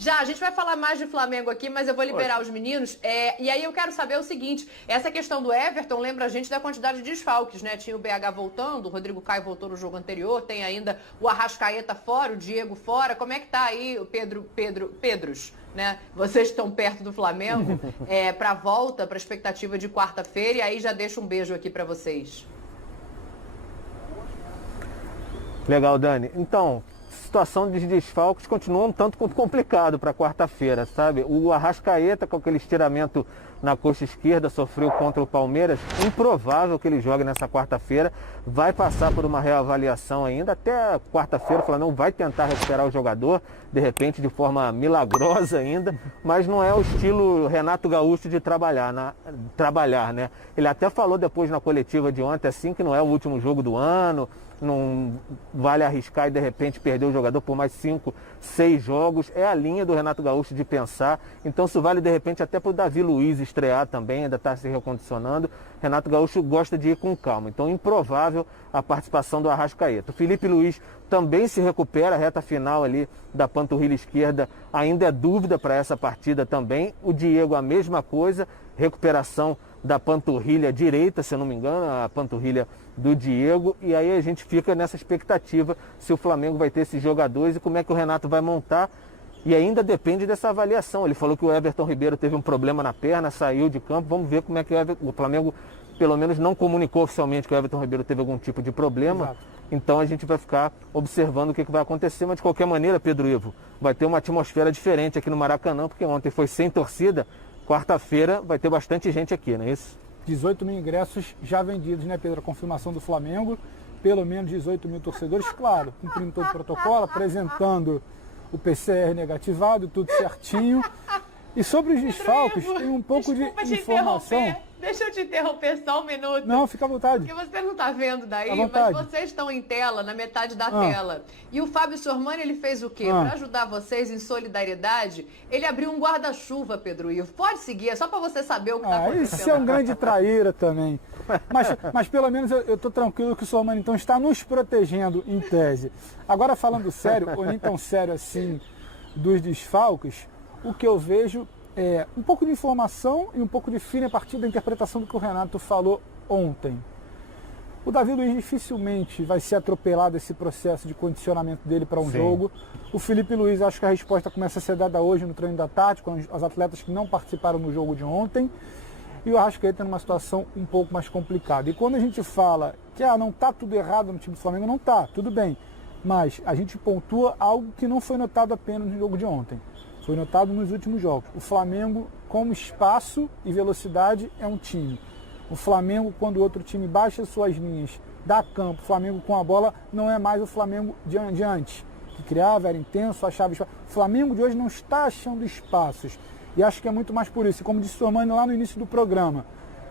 Já, a gente vai falar mais de Flamengo aqui, mas eu vou liberar os meninos. E aí eu quero saber o seguinte, essa questão do Everton lembra a gente da quantidade de desfalques, né? Tinha o BH voltando, o Rodrigo Caio voltou no jogo anterior, tem ainda o Arrascaeta fora, o Diego fora. Como é que tá aí o Pedros, né? Vocês estão perto do Flamengo para a volta, para a expectativa de quarta-feira, e aí já deixo um beijo aqui para vocês. Legal, Dani. Então, situação de desfalques continua um tanto complicado para quarta-feira, sabe? O Arrascaeta, com aquele estiramento na coxa esquerda, sofreu contra o Palmeiras. Improvável que ele jogue nessa quarta-feira. Vai passar por uma reavaliação ainda. Até quarta-feira o Flamengo vai tentar recuperar o jogador, de repente de forma milagrosa ainda, mas não é o estilo Renato Gaúcho de trabalhar, né? Ele até falou depois na coletiva de ontem, assim, que não é o último jogo do ano, não vale arriscar e de repente perder o jogador por mais 5, 6 jogos. É a linha do Renato Gaúcho de pensar. Então isso vale de repente até para o Davi Luiz estrear também, ainda está se recondicionando. Renato Gaúcho gosta de ir com calma. Então improvável a participação do Arrascaeta. O Felipe Luiz também se recupera, a reta final ali da panturrilha esquerda ainda é dúvida para essa partida também. O Diego a mesma coisa, recuperação da panturrilha direita, se eu não me engano, a panturrilha do Diego, e aí a gente fica nessa expectativa se o Flamengo vai ter esses jogadores e como é que o Renato vai montar, e ainda depende dessa avaliação. Ele falou que o Everton Ribeiro teve um problema na perna, saiu de campo, vamos ver como é que o Flamengo pelo menos não comunicou oficialmente que o Everton Ribeiro teve algum tipo de problema. Exato. Então a gente vai ficar observando o que vai acontecer, mas de qualquer maneira, Pedro Ivo, vai ter uma atmosfera diferente aqui no Maracanã, porque ontem foi sem torcida. Quarta-feira vai ter bastante gente aqui, não é isso? 18 mil ingressos já vendidos, né, Pedro? A confirmação do Flamengo, pelo menos 18 mil torcedores, claro, cumprindo todo o protocolo, apresentando o PCR negativado, tudo certinho. E sobre os desfalques, tem um pouco de informação. Deixa eu te interromper só um minuto. Não, fica à vontade. Porque você não está vendo daí, mas vocês estão em tela, na metade da tela. E o Fábio Sormani, ele fez o quê? Para ajudar vocês em solidariedade, ele abriu um guarda-chuva, Pedro Ivo. Pode seguir, é só para você saber o que está acontecendo. Isso é um grande traíra também. Mas pelo menos eu estou tranquilo que o Sormani então está nos protegendo em tese. Agora falando sério, ou nem tão sério assim, dos desfalques, o que eu vejo um pouco de informação e um pouco de feeling a partir da interpretação do que o Renato falou ontem. O Davi Luiz dificilmente vai ser atropelado esse processo de condicionamento dele para um jogo. O Felipe Luiz, acho que a resposta começa a ser dada hoje no treino da tarde, com os atletas que não participaram no jogo de ontem. E o Arrascaeta numa situação um pouco mais complicada. E quando a gente fala que não está tudo errado no time do Flamengo, não está, tudo bem. Mas a gente pontua algo que não foi notado apenas no jogo de ontem. Foi notado nos últimos jogos. O Flamengo, como espaço e velocidade, é um time. O Flamengo, quando o outro time baixa suas linhas, dá campo, o Flamengo com a bola não é mais o Flamengo de antes, que criava, era intenso, achava espaço. O Flamengo de hoje não está achando espaços. E acho que é muito mais por isso. E como disse o Sormani lá no início do programa,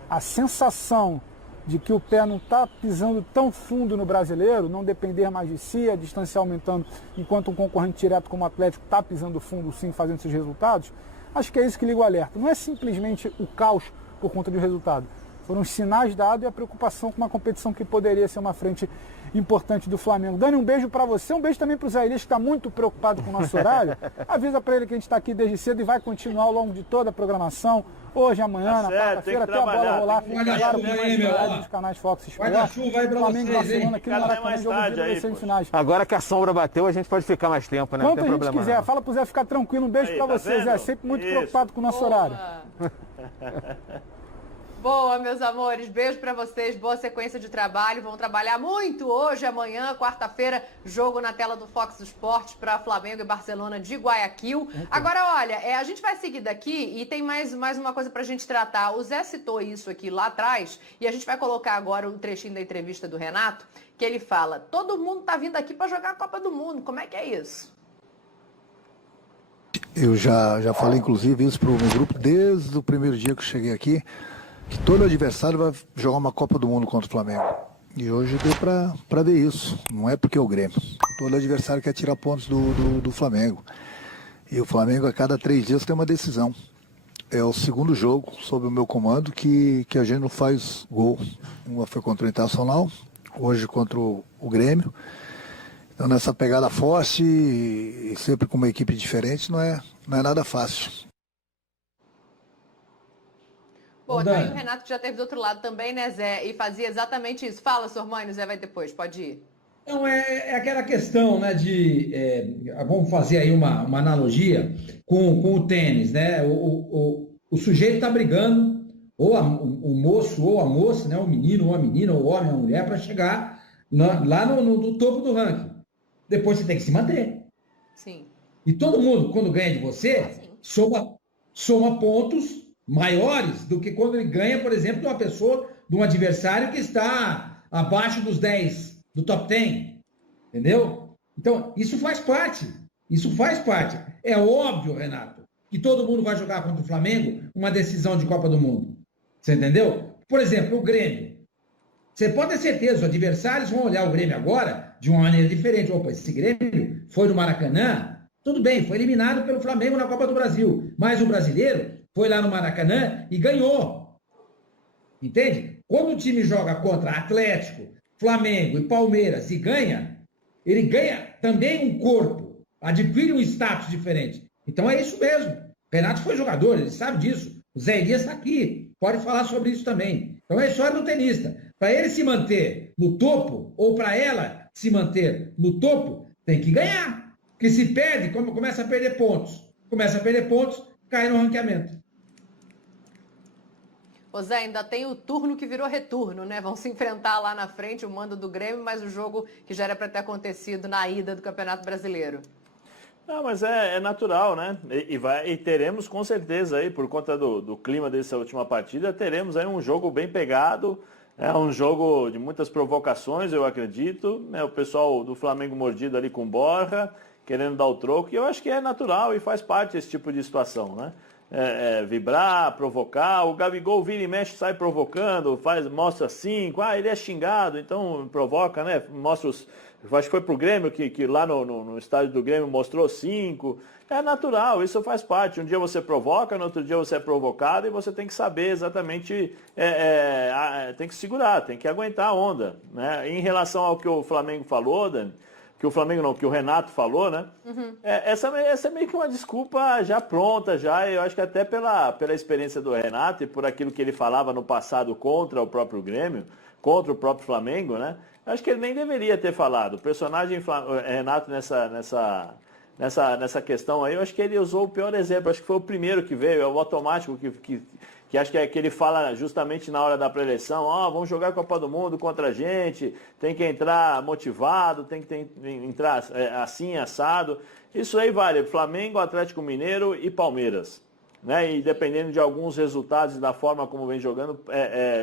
a sensação de que o pé não está pisando tão fundo no brasileiro, não depender mais de si, a distância aumentando, enquanto um concorrente direto como o Atlético está pisando fundo sim, fazendo seus resultados, acho que é isso que liga o alerta. Não é simplesmente o caos por conta do resultado. Foram os sinais dados e a preocupação com uma competição que poderia ser uma frente importante do Flamengo. Dani, um beijo para você, um beijo também para o Zé Elias, que está muito preocupado com o nosso horário. Avisa para ele que a gente está aqui desde cedo e vai continuar ao longo de toda a programação. Hoje, amanhã, na quarta-feira, até a bola rolar. Claro, com mais novidades nos canais Fox Sports. Guarda-chuva aí pra Flamengo vocês, Barcelona aqui no Maracanã, jogo de ida das semifinais. Agora que a sombra bateu, a gente pode ficar mais tempo, né? Quanto a gente quiser. Fala pro Zé ficar tranquilo. Um beijo para você, Zé. Sempre muito preocupado com o nosso horário. Boa, meus amores, beijo pra vocês, boa sequência de trabalho, vão trabalhar muito hoje, amanhã, quarta-feira, jogo na tela do Fox Sports para Flamengo e Barcelona de Guayaquil. Agora, olha, a gente vai seguir daqui e tem mais uma coisa pra gente tratar. O Zé citou isso aqui lá atrás e a gente vai colocar agora um trechinho da entrevista do Renato, que ele fala, todo mundo tá vindo aqui para jogar a Copa do Mundo, como é que é isso? Eu já falei, inclusive, isso pro meu grupo desde o primeiro dia que eu cheguei aqui, que todo adversário vai jogar uma Copa do Mundo contra o Flamengo. E hoje deu para ver isso. Não é porque é o Grêmio. Todo adversário quer tirar pontos do Flamengo. E o Flamengo, a cada 3 dias, tem uma decisão. É o segundo jogo, sob o meu comando, que a gente não faz gol. Uma foi contra o Internacional, hoje contra o Grêmio. Então, nessa pegada forte e sempre com uma equipe diferente, não é nada fácil. Pô, tá aí o Renato que já teve do outro lado também, né, Zé? E fazia exatamente isso. Fala, Sormani, o Zé vai depois, pode ir. Não, é aquela questão, né, vamos fazer aí uma analogia com o tênis, né? O sujeito está brigando, o moço ou a moça, né, o menino ou a menina, o homem ou a mulher, para chegar lá no topo do ranking. Depois você tem que se manter. Sim. E todo mundo, quando ganha de você, soma pontos maiores do que quando ele ganha, por exemplo, de uma pessoa, de um adversário que está abaixo dos 10, do top 10. Entendeu? Então, isso faz parte. Isso faz parte. É óbvio, Renato, que todo mundo vai jogar contra o Flamengo uma decisão de Copa do Mundo. Você entendeu? Por exemplo, o Grêmio. Você pode ter certeza, os adversários vão olhar o Grêmio agora de uma maneira diferente. Opa, esse Grêmio foi no Maracanã, tudo bem, foi eliminado pelo Flamengo na Copa do Brasil, mas o brasileiro foi lá no Maracanã e ganhou. Entende? Quando o time joga contra Atlético, Flamengo e Palmeiras e ganha, ele ganha também um corpo, adquire um status diferente. Então é isso mesmo. Renato foi jogador, ele sabe disso. O Zé Elias está aqui, pode falar sobre isso também. Então é a história do tenista. Para ele se manter no topo, ou para ela se manter no topo, tem que ganhar. Porque se perde, começa a perder pontos. Começa a perder pontos, cai no ranqueamento. Ô Zé, ainda tem o turno que virou retorno, né? Vão se enfrentar lá na frente o mando do Grêmio, mas o jogo que já era para ter acontecido na ida do Campeonato Brasileiro. Não, mas é natural, né? E teremos com certeza aí, por conta do clima dessa última partida, teremos aí um jogo bem pegado, um jogo de muitas provocações, eu acredito, né? O pessoal do Flamengo mordido ali com Borja, querendo dar o troco, e eu acho que é natural e faz parte esse tipo de situação, né? Vibrar, provocar, o Gabigol vira e mexe, sai provocando, mostra 5, ele é xingado, então provoca, né? Mostra acho que foi pro Grêmio, que lá no estádio do Grêmio mostrou 5. É natural, isso faz parte. Um dia você provoca, no outro dia você é provocado e você tem que saber exatamente, tem que segurar, tem que aguentar a onda, né? Em relação ao que o Flamengo falou, Dani, que o Renato falou, né? Uhum. Essa é meio que uma desculpa já pronta, eu acho que até pela experiência do Renato e por aquilo que ele falava no passado contra o próprio Grêmio, contra o próprio Flamengo, né? Eu acho que ele nem deveria ter falado. O personagem Renato nessa questão aí, eu acho que ele usou o pior exemplo, acho que foi o primeiro que veio, é o automático que acho que é que ele fala justamente na hora da pré-eleição, vamos jogar a Copa do Mundo contra a gente, tem que entrar motivado, tem que entrar assim, assado. Isso aí vale Flamengo, Atlético Mineiro e Palmeiras. Né? E dependendo de alguns resultados e da forma como vem jogando,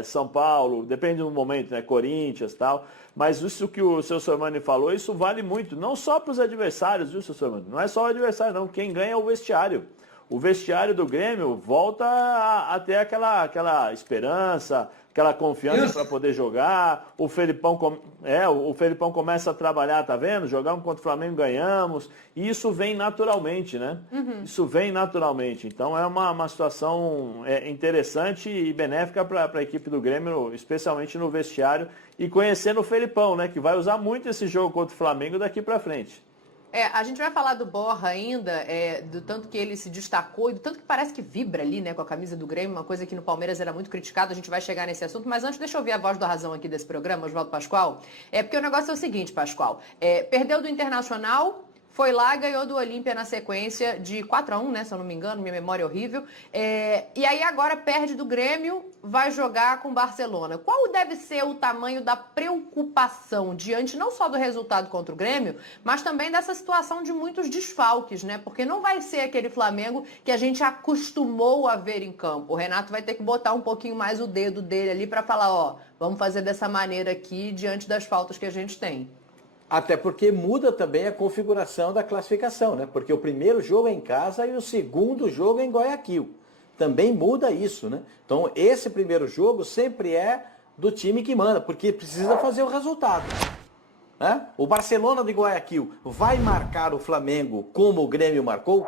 São Paulo, depende do momento, né? Corinthians e tal. Mas isso que o seu Sormani falou, isso vale muito, não só para os adversários, viu, seu Sormani? Não é só o adversário, não. Quem ganha é o vestiário. O vestiário do Grêmio volta a ter aquela esperança, aquela confiança para poder jogar. O Felipão começa a trabalhar, tá vendo? Jogamos contra o Flamengo, ganhamos. E isso vem naturalmente, né? Uhum. Isso vem naturalmente. Então é uma situação interessante e benéfica para a equipe do Grêmio, especialmente no vestiário. E conhecendo o Felipão, né? Que vai usar muito esse jogo contra o Flamengo daqui para frente. A gente vai falar do Borja ainda, do tanto que ele se destacou e do tanto que parece que vibra ali, né, com a camisa do Grêmio, uma coisa que no Palmeiras era muito criticado, a gente vai chegar nesse assunto, mas antes deixa eu ouvir a voz da razão aqui desse programa, Oswaldo Pascoal, porque o negócio é o seguinte, Pascoal, perdeu do Internacional, foi lá, ganhou do Olímpia na sequência de 4-1, né, se eu não me engano, minha memória é horrível. E aí agora perde do Grêmio, vai jogar com o Barcelona. Qual deve ser o tamanho da preocupação diante não só do resultado contra o Grêmio, mas também dessa situação de muitos desfalques, né? Porque não vai ser aquele Flamengo que a gente acostumou a ver em campo. O Renato vai ter que botar um pouquinho mais o dedo dele ali para falar, vamos fazer dessa maneira aqui diante das faltas que a gente tem. Até porque muda também a configuração da classificação, né? Porque o primeiro jogo é em casa e o segundo jogo é em Guayaquil. Também muda isso, né? Então, esse primeiro jogo sempre é do time que manda, porque precisa fazer o resultado. Né? O Barcelona de Guayaquil vai marcar o Flamengo como o Grêmio marcou?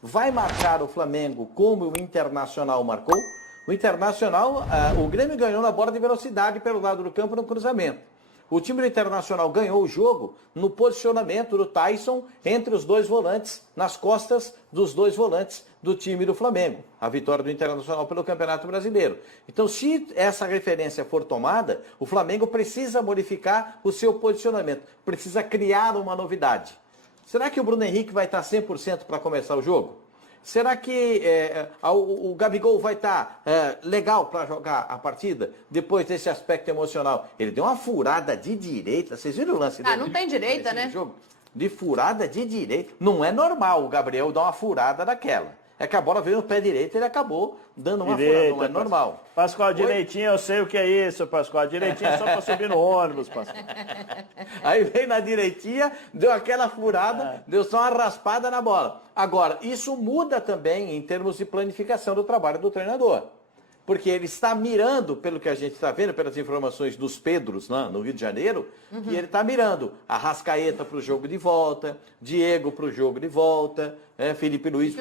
Vai marcar o Flamengo como o Internacional marcou? O Internacional, o Grêmio ganhou na bola de velocidade pelo lado do campo no cruzamento. O time do Internacional ganhou o jogo no posicionamento do Tyson entre os dois volantes, nas costas dos dois volantes do time do Flamengo. A vitória do Internacional pelo Campeonato Brasileiro. Então, se essa referência for tomada, o Flamengo precisa modificar o seu posicionamento. Precisa criar uma novidade. Será que o Bruno Henrique vai estar 100% para começar o jogo? Será que o Gabigol vai estar legal para jogar a partida depois desse aspecto emocional? Ele deu uma furada de direita. Vocês viram o lance dele? Não tem direita, né? Jogo? De furada de direita. Não é normal o Gabriel dar uma furada daquela. É que a bola veio no pé direito e ele acabou dando uma furada. Não é normal. Pascoal, direitinho, eu sei o que é isso, Pascoal. Direitinho é só para subir no ônibus, Pascoal. Aí veio na direitinha, deu aquela furada, deu só uma raspada na bola. Agora, isso muda também em termos de planificação do trabalho do treinador. Porque ele está mirando, pelo que a gente está vendo, pelas informações dos Pedros lá no Rio de Janeiro, que ele está mirando a Arrascaeta para o jogo de volta, Diego para o jogo de volta, Felipe Luiz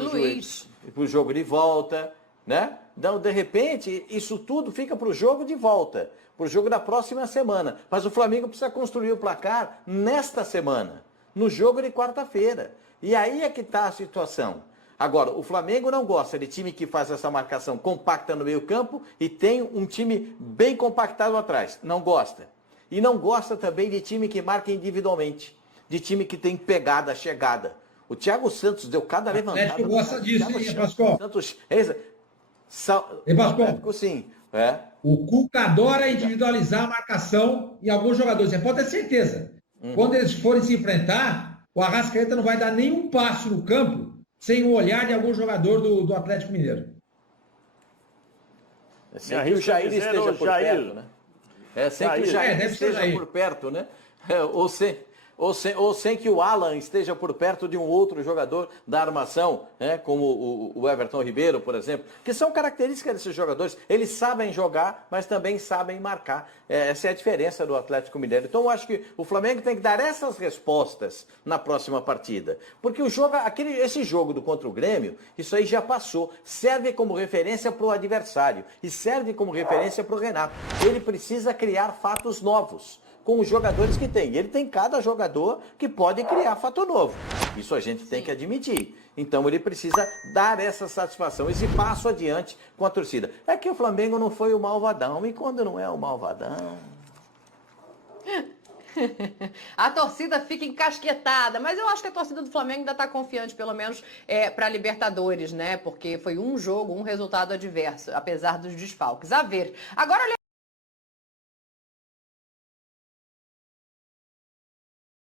para o jogo de volta, né? Então, de repente, isso tudo fica para o jogo de volta, para o jogo da próxima semana. Mas o Flamengo precisa construir o placar nesta semana, no jogo de quarta-feira. E aí é que está a situação. Agora, o Flamengo não gosta de time que faz essa marcação compacta no meio campo e tem um time bem compactado atrás. Não gosta. E não gosta também de time que marca individualmente, de time que tem pegada, chegada. O Thiago Santos deu cada levantada. O Atlético gosta disso, hein, Pascoal? Santos, Pascoal? Sim. O Cuca adora individualizar a marcação em alguns jogadores. Você pode ter certeza. Quando eles forem se enfrentar, o Arrascaeta não vai dar nenhum passo no campo sem o olhar de algum jogador do Atlético Mineiro. Sem que o Jair esteja por perto, né? Sem que o Jair esteja por perto, né? Ou sem que o Alan esteja por perto de um outro jogador da armação, né? Como o Everton Ribeiro, por exemplo, que são características desses jogadores. Eles sabem jogar, mas também sabem marcar. Essa é a diferença do Atlético Mineiro. Então eu acho que o Flamengo tem que dar essas respostas na próxima partida. Porque esse jogo contra o Grêmio, isso aí já passou. Serve como referência para o adversário e serve como referência para o Renato. Ele precisa criar fatos novos com os jogadores que tem. Ele tem cada jogador que pode criar fato novo. Isso a gente tem que admitir. Então ele precisa dar essa satisfação, esse passo adiante com a torcida. É que o Flamengo não foi o malvadão, e quando não é o malvadão... A torcida fica encasquetada, mas eu acho que a torcida do Flamengo ainda está confiante, pelo menos para Libertadores, né? Porque foi um jogo, um resultado adverso, apesar dos desfalques. A ver. Agora,